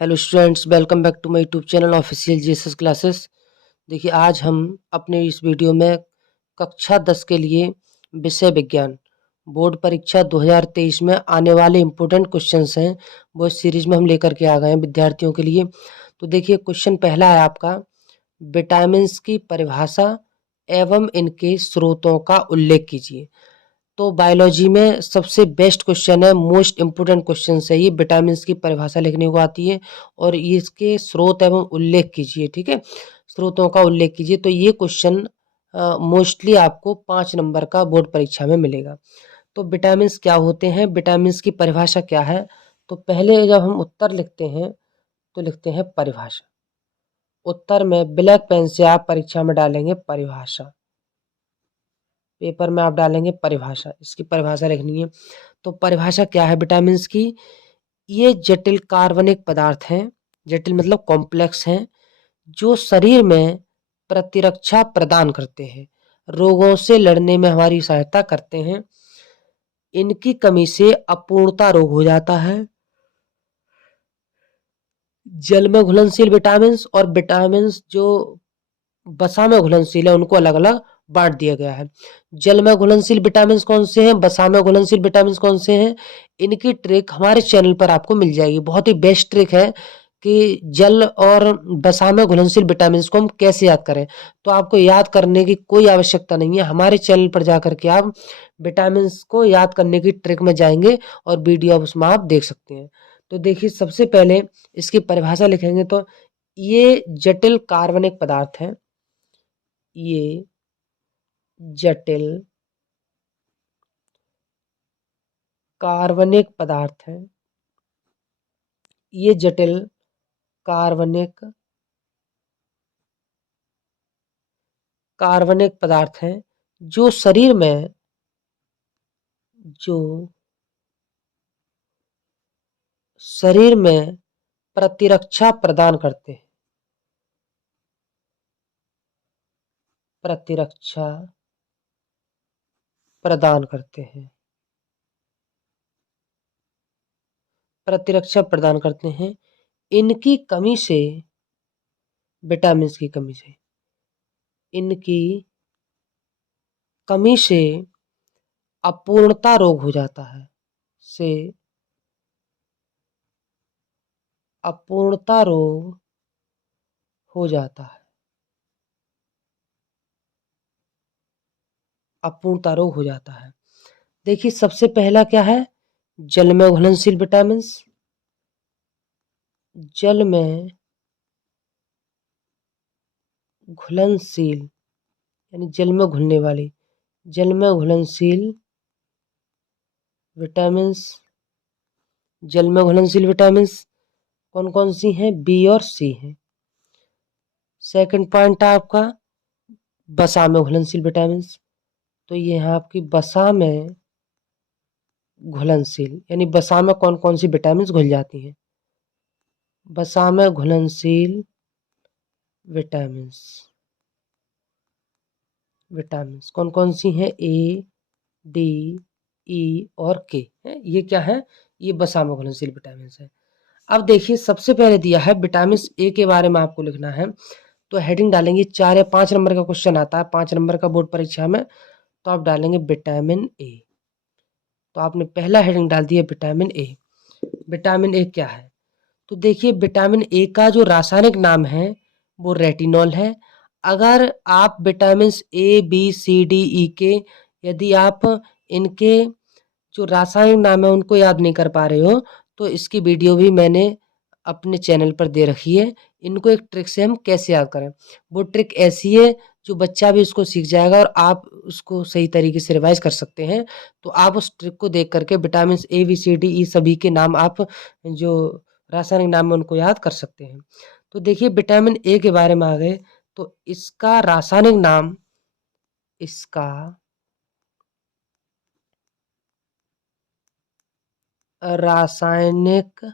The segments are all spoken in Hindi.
Hello students, welcome back to my YouTube channel official GSS classes. देखिए, आज हम अपने इस वीडियो में कक्षा 10 के लिए विषय विज्ञान बोर्ड परीक्षा 2023 में आने वाले इम्पोर्टेंट क्वेश्चंस हैं, वो इस सीरीज में हम लेकर के आ गए हैं विद्यार्थियों के लिए। तो देखिए, क्वेश्चन पहला है आपका, विटामिन की परिभाषा एवं इनके स्रोतों का उल्लेख कीजिए। तो बायोलॉजी में सबसे बेस्ट क्वेश्चन है, मोस्ट इम्पोर्टेंट क्वेश्चन है ये। विटामिन की परिभाषा लिखने को आती है और इसके स्रोत एवं उल्लेख कीजिए। ठीक है, स्रोतों का उल्लेख कीजिए। तो ये क्वेश्चन मोस्टली आपको 5 नंबर का बोर्ड परीक्षा में मिलेगा। तो विटामिन क्या होते हैं, विटामिन की परिभाषा क्या है। तो पहले जब हम उत्तर लिखते हैं तो लिखते हैं परिभाषा। उत्तर में ब्लैक पेन से आप परीक्षा में डालेंगे परिभाषा, पेपर में आप डालेंगे परिभाषा, इसकी परिभाषा लिखनी है। तो परिभाषा क्या है विटामिन की, ये जटिल कार्बनिक पदार्थ हैं, जटिल मतलब कॉम्प्लेक्स हैं, जो शरीर में प्रतिरक्षा प्रदान करते हैं, रोगों से लड़ने में हमारी सहायता करते हैं। इनकी कमी से अपूर्णता रोग हो जाता है। जल में घुलनशील विटामिन और विटामिन जो वसा में घुलनशील है उनको अलग अलग बांट दिया गया है। जल में घुलनशील विटामिन कौन से हैं, वसा में घुलनशील विटामिन कौन से हैं, इनकी ट्रिक हमारे चैनल पर आपको मिल जाएगी। बहुत ही बेस्ट ट्रिक है कि जल और वसा में घुलनशील विटामिन को हम कैसे याद करें। तो आपको याद करने की कोई आवश्यकता नहीं है, हमारे चैनल पर जाकर के आप विटामिन को याद करने की ट्रिक में जाएंगे और वीडियो उसमें आप देख सकते हैं। तो देखिए, सबसे पहले इसकी परिभाषा लिखेंगे तो ये जटिल कार्बनिक पदार्थ हैं, ये जटिल कार्बनिक पदार्थ हैं, ये जटिल कार्बनिक कार्बनिक पदार्थ हैं जो जो शरीर में प्रतिरक्षा प्रदान करते हैं, प्रतिरक्षा प्रदान करते हैं, प्रतिरक्षा प्रदान करते हैं। इनकी कमी से, विटामिन की कमी से, इनकी कमी से अपूर्णता रोग हो जाता है, से अपूर्णता रोग हो जाता है, अपूर्णता रोग हो जाता है। देखिए, सबसे पहला क्या है, जल में घुलनशील विटामिन। जल में घुलनशील यानी जल में घुलने वाली, जल में घुलनशील विटामिन, जल में घुलनशील विटामिन कौन कौन सी हैं, बी और सी हैं। सेकंड पॉइंट है आपका वसा में घुलनशील विटामिन। तो ये है आपकी वसा में घुलनशील, यानी वसा में कौन कौन सी विटामिन घुल जाती हैं। वसा में घुलनशील विटामिन, विटामिन कौन कौन सी हैं, ए, डी, ई और के है। ये क्या है, ये वसा में घुलनशील विटामिन है। अब देखिए, सबसे पहले दिया है विटामिन ए के बारे में आपको लिखना है। तो हेडिंग डालेंगे, 4 या 5 नंबर का क्वेश्चन आता है 5 नंबर का बोर्ड परीक्षा में। तो आप डालेंगे विटामिन ए। तो आपने पहला हेडिंग डाल दिया विटामिन ए। विटामिन ए क्या है, तो देखिए विटामिन ए का जो रासायनिक नाम है वो रेटिनॉल है। अगर आप vitamin A B C D E के, यदि आप इनके जो रासायनिक नाम है उनको याद नहीं कर पा रहे हो, तो इसकी वीडियो भी मैंने अपने चैनल पर दे रखी है। इनको एक ट्रिक से हम कैसे याद करें, वो ट्रिक ऐसी है जो बच्चा भी उसको सीख जाएगा और आप उसको सही तरीके से रिवाइज कर सकते हैं। तो आप उस ट्रिक को देख करके vitamin A B C D E सभी के नाम आप जो रासायनिक नाम है उनको याद कर सकते हैं। तो देखिए, विटामिन ए के बारे में आ गए। तो इसका रासायनिक नाम, इसका रासायनिक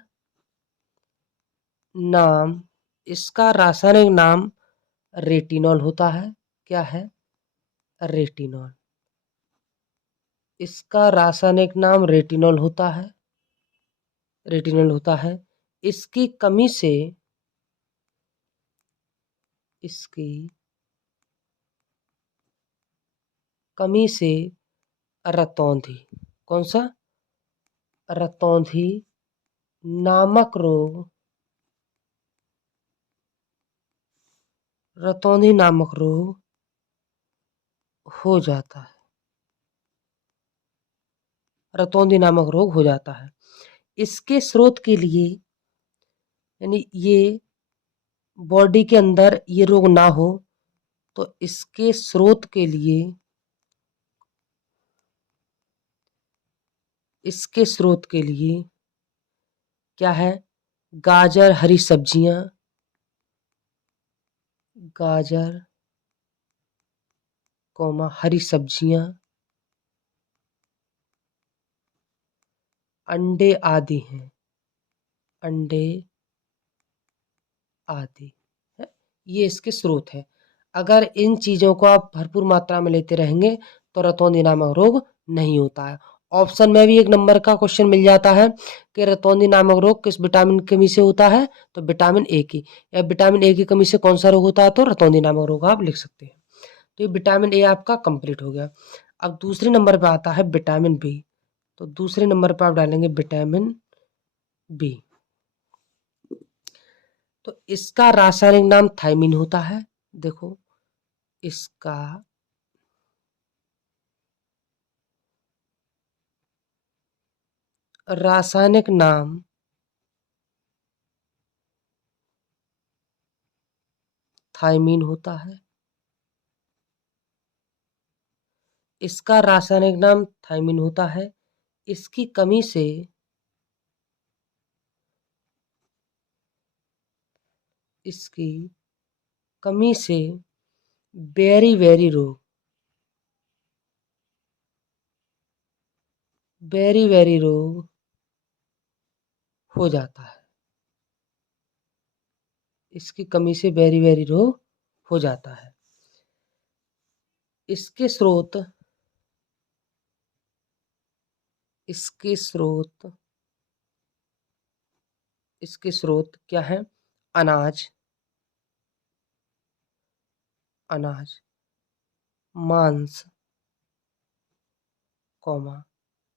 नाम, इसका रासायनिक नाम रेटिनॉल होता है। क्या है, रेटिनॉल। इसका रासायनिक नाम रेटिनॉल होता है, रेटिनॉल होता है। इसकी कमी से रतौंधी, कौन सा? रतौंधी नामक रोग हो जाता है। रतौंधी नामक रोग हो जाता है। इसके स्रोत के लिए, यानी ये बॉडी के अंदर ये रोग ना हो, तो इसके स्रोत के लिए क्या है? गाजर, हरी सब्जियां, हरी सब्जियां, अंडे आदि हैं। ये इसके स्रोत हैं। अगर इन चीजों को आप भरपूर मात्रा में लेते रहेंगे तो रतौंधी नामक रोग नहीं होता है। ऑप्शन में भी 1 नंबर का क्वेश्चन मिल जाता है कि रतौंधी नामक रोग किस विटामिन की कमी से होता है, तो विटामिन ए की, या विटामिन ए की कमी से कौन सा रोग होता है, तो रतौंधी नामक रोग आप लिख सकते हैं। तो ये विटामिन ए आपका कंप्लीट हो गया। अब दूसरे नंबर पर आता है विटामिन बी। तो दूसरे नंबर पर आप डालेंगे विटामिन बी। तो इसका रासायनिक नाम थायमीन होता है। देखो, इसका रासायनिक नाम थायमीन होता है। इसका रासायनिक नाम थायमीन होता है। इसकी कमी से बेरी वेरी रोग हो जाता है। इसकी कमी से बेरी वेरी रोग हो जाता है। इसके स्रोत क्या है? अनाज, मांस,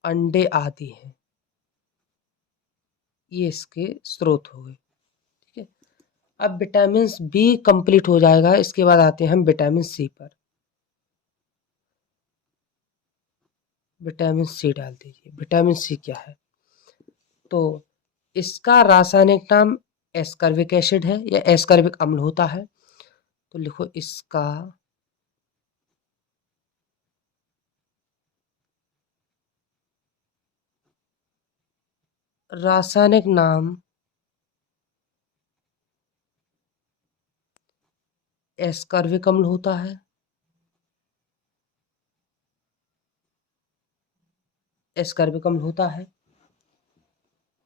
अंडे आदि हैं। ये इसके स्रोत हो गए। ठीक है। अब विटामिन बी कंप्लीट हो जाएगा। इसके बाद आते हैं हम विटामिन सी पर। विटामिन सी डाल दीजिए। विटामिन सी क्या है? तो इसका रासायनिक नाम एस्कॉर्बिक एसिड है या एस्कॉर्बिक अम्ल होता है। तो लिखो, इसका रासायनिक नाम एस्कॉर्बिक अम्ल होता है। एस्कॉर्बिक अम्ल होता है।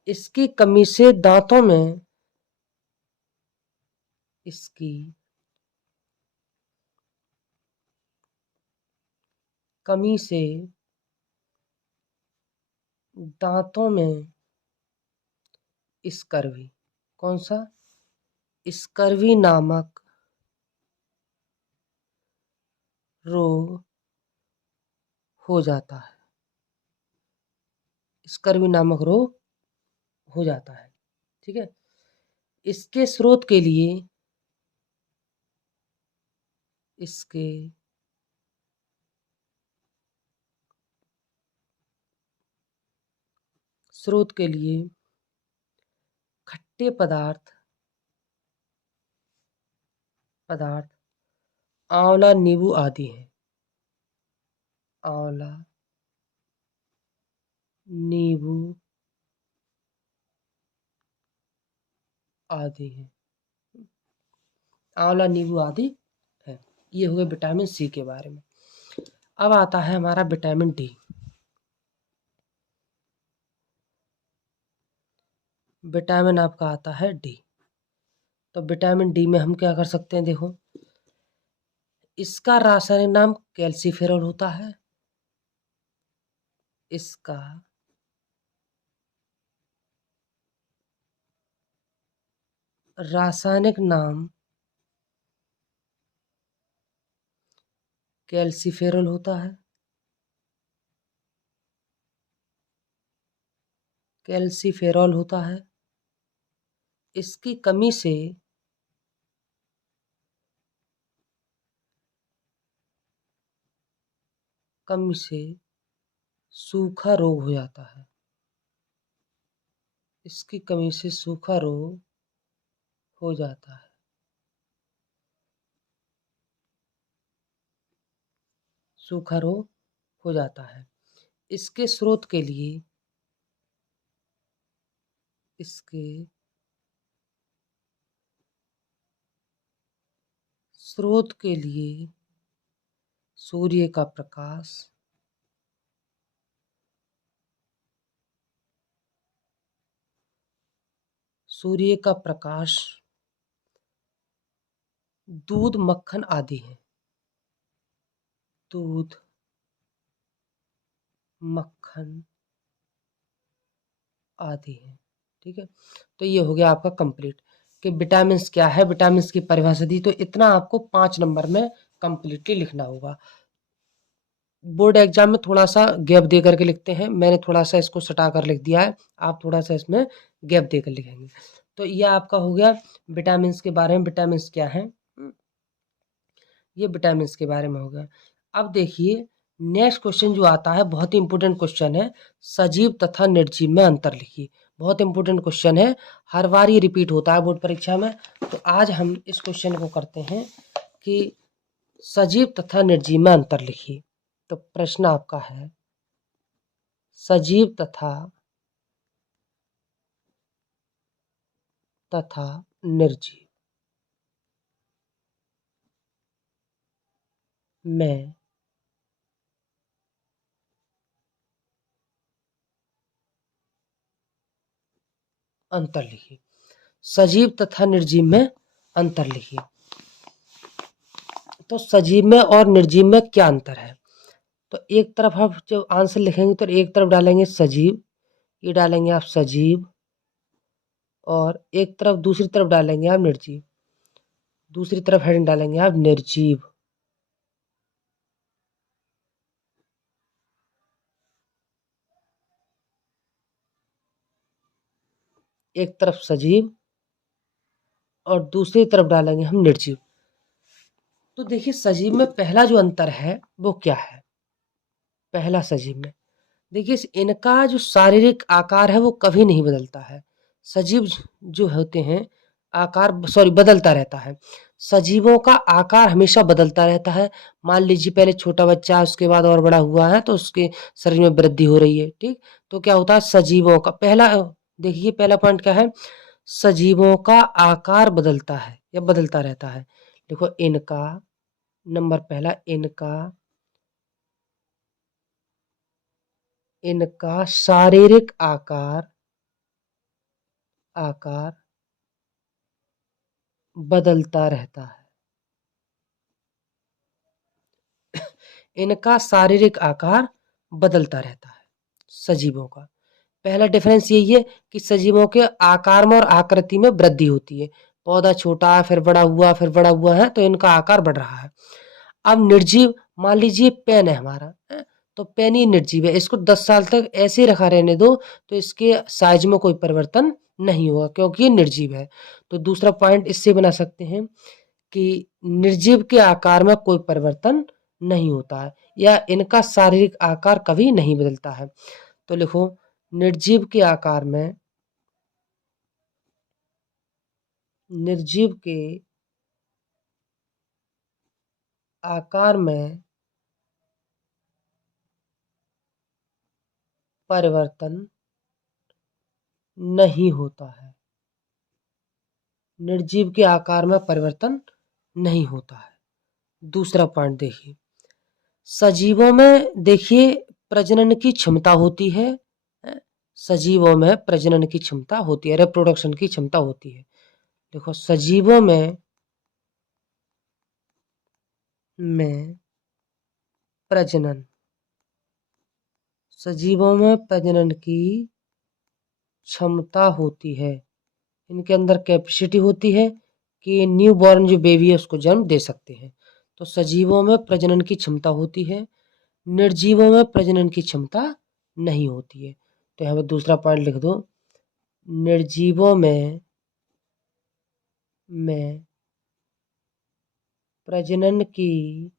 इसकी कमी से दांतों में दांतों में स्कर्वी, कौन सा? स्कर्वी नामक रोग हो जाता है। स्कर्वी नामक रोग हो जाता है। ठीक है। इसके स्रोत के लिए खट्टे पदार्थ आंवला, नींबू आदि हैं। आंवला, नींबू आदि हैं। आंवला, नींबू आदि है। ये हो गए विटामिन सी के बारे में। अब आता है हमारा विटामिन डी। विटामिन आपका आता है डी। तो विटामिन डी में हम क्या कर सकते हैं? देखो, इसका रासायनिक नाम कैल्सीफेरॉल होता है। इसका रासायनिक नाम कैल्सीफेरॉल होता है। कैल्सीफेरॉल होता है। इसकी कमी से सूखा रोग हो जाता है। इसकी कमी से सूखा रोग हो जाता है। सूखा रोग हो जाता है। इसके स्रोत के लिए सूर्य का प्रकाश, दूध, मक्खन आदि है। दूध, मक्खन आदि है। ठीक है, तो ये हो गया आपका कंप्लीट कि विटामिन क्या है, विटामिन की परिभाषा दी। तो इतना आपको 5 नंबर में कंप्लीटली लिखना होगा। बोर्ड एग्जाम में थोड़ा सा गैप दे करके लिखते हैं, मैंने थोड़ा सा इसको सटा कर लिख दिया है, आप थोड़ा सा इसमें गैप देकर लिखेंगे। तो ये आपका हो गया विटामिन के बारे में, विटामिन क्या है, ये विटामिन के बारे में हो गया। अब देखिए नेक्स्ट क्वेश्चन जो आता है, बहुत ही इंपॉर्टेंट क्वेश्चन है, सजीव तथा निर्जीव में अंतर लिखिए। बहुत इंपॉर्टेंट क्वेश्चन है, हर बार ये रिपीट होता है बोर्ड परीक्षा में। तो आज हम इस क्वेश्चन को करते हैं कि सजीव तथा निर्जीव में अंतर लिखिए। तो प्रश्न आपका है, सजीव तथा निर्जीव में अंतर लिखिए। सजीव तथा निर्जीव में अंतर लिखिए। तो सजीव में और निर्जीव में क्या अंतर है? तो एक तरफ आप जब आंसर लिखेंगे तो एक तरफ डालेंगे सजीव, ये डालेंगे आप सजीव, और एक तरफ दूसरी तरफ डालेंगे आप निर्जीव, दूसरी तरफ हेडिंग डालेंगे आप निर्जीव। एक तरफ सजीव और दूसरी तरफ डालेंगे हम निर्जीव। तो देखिए सजीव में पहला जो अंतर है वो क्या है? पहला सजीव में देखिए इनका जो शारीरिक आकार है वो कभी नहीं बदलता है। सजीव जो होते हैं बदलता रहता है। सजीवों का आकार हमेशा बदलता रहता है। मान लीजिए पहले छोटा बच्चा है, उसके बाद और बड़ा हुआ है, तो उसके शरीर में वृद्धि हो रही है। ठीक, तो क्या होता है सजीवों का पहला, देखिए पहला पॉइंट क्या है, सजीवों का आकार बदलता है या बदलता रहता है। देखो इनका, नंबर पहला, इनका शारीरिक आकार बदलता रहता है। इनका शारीरिक आकार बदलता रहता है सजीवों का। पहला डिफरेंस यही है कि सजीवों के आकार में और आकृति में वृद्धि होती है। पौधा छोटा है, फिर बड़ा हुआ, फिर बड़ा हुआ है, तो इनका आकार बढ़ रहा है। अब निर्जीव, मान लीजिए पेन है हमारा, तो पेन ही निर्जीव है, इसको 10 साल तक ऐसे ही रखा रहने दो तो इसके साइज में कोई परिवर्तन नहीं होगा क्योंकि ये निर्जीव है। तो दूसरा पॉइंट इससे बना सकते हैं कि निर्जीव के आकार में कोई परिवर्तन नहीं होता है या इनका शारीरिक आकार कभी नहीं बदलता है। तो लिखो निर्जीव के आकार में, निर्जीव के आकार में परिवर्तन नहीं होता है। निर्जीव के आकार में परिवर्तन नहीं होता है। दूसरा पॉइंट देखिए, सजीवों में देखिए प्रजनन की क्षमता होती है, सजीवों में प्रजनन की क्षमता होती है, रिप्रोडक्शन की क्षमता होती है। देखो सजीवों में प्रजनन, सजीवों में प्रजनन की क्षमता होती है इनके अंदर कैपेसिटी होती है कि न्यू बॉर्न जो बेबी है उसको जन्म दे सकते हैं। तो सजीवों में प्रजनन की क्षमता होती है, निर्जीवों में प्रजनन की क्षमता नहीं होती है। तो यहाँ पर दूसरा पॉइंट लिख दो, निर्जीवों में प्रजनन की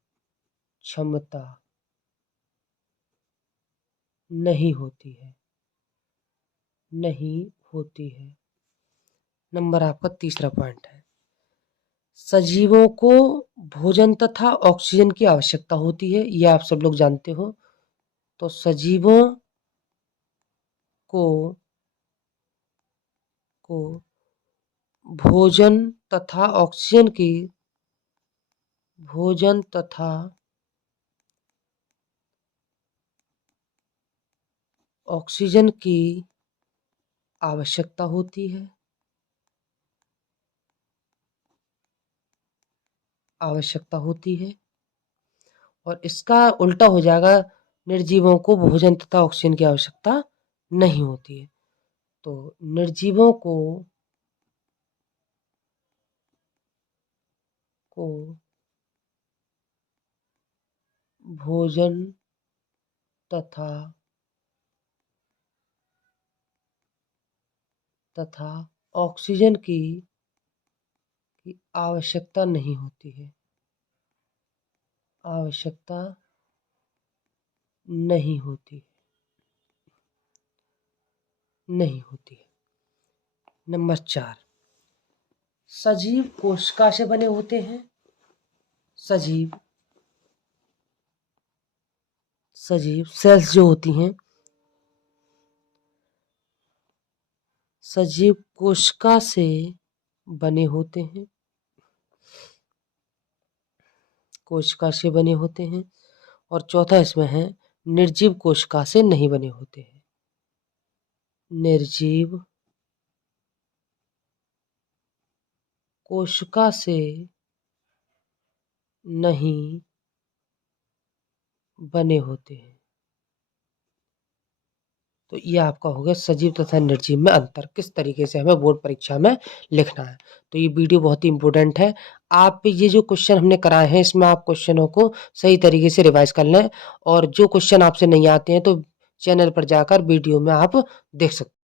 क्षमता नहीं होती है, नहीं होती है। नंबर आपका तीसरा पॉइंट है, सजीवों को भोजन तथा ऑक्सीजन की आवश्यकता होती है, यह आप सब लोग जानते हो। तो सजीवों को भोजन तथा ऑक्सीजन की आवश्यकता होती है, और इसका उल्टा हो जाएगा, निर्जीवों को भोजन तथा ऑक्सीजन की आवश्यकता नहीं होती है। तो निर्जीवों को भोजन तथा ऑक्सीजन की आवश्यकता नहीं होती है, नहीं होती है। नंबर 4, सजीव कोशिका से बने होते हैं। सजीव सेल्स जो होती हैं, सजीव कोशिका से बने होते हैं, और चौथा इसमें है, निर्जीव कोशिका से नहीं बने होते हैं। निर्जीव कोशिका से नहीं बने होते हैं। तो ये आपका हो गया सजीव तथा निर्जीव में अंतर, किस तरीके से हमें बोर्ड परीक्षा में लिखना है। तो ये वीडियो बहुत ही इंपॉर्टेंट है। आप ये जो क्वेश्चन हमने कराए हैं, इसमें आप क्वेश्चनों को सही तरीके से रिवाइज कर लें, और जो क्वेश्चन आपसे नहीं आते हैं तो चैनल पर जाकर वीडियो में आप देख सकते हैं।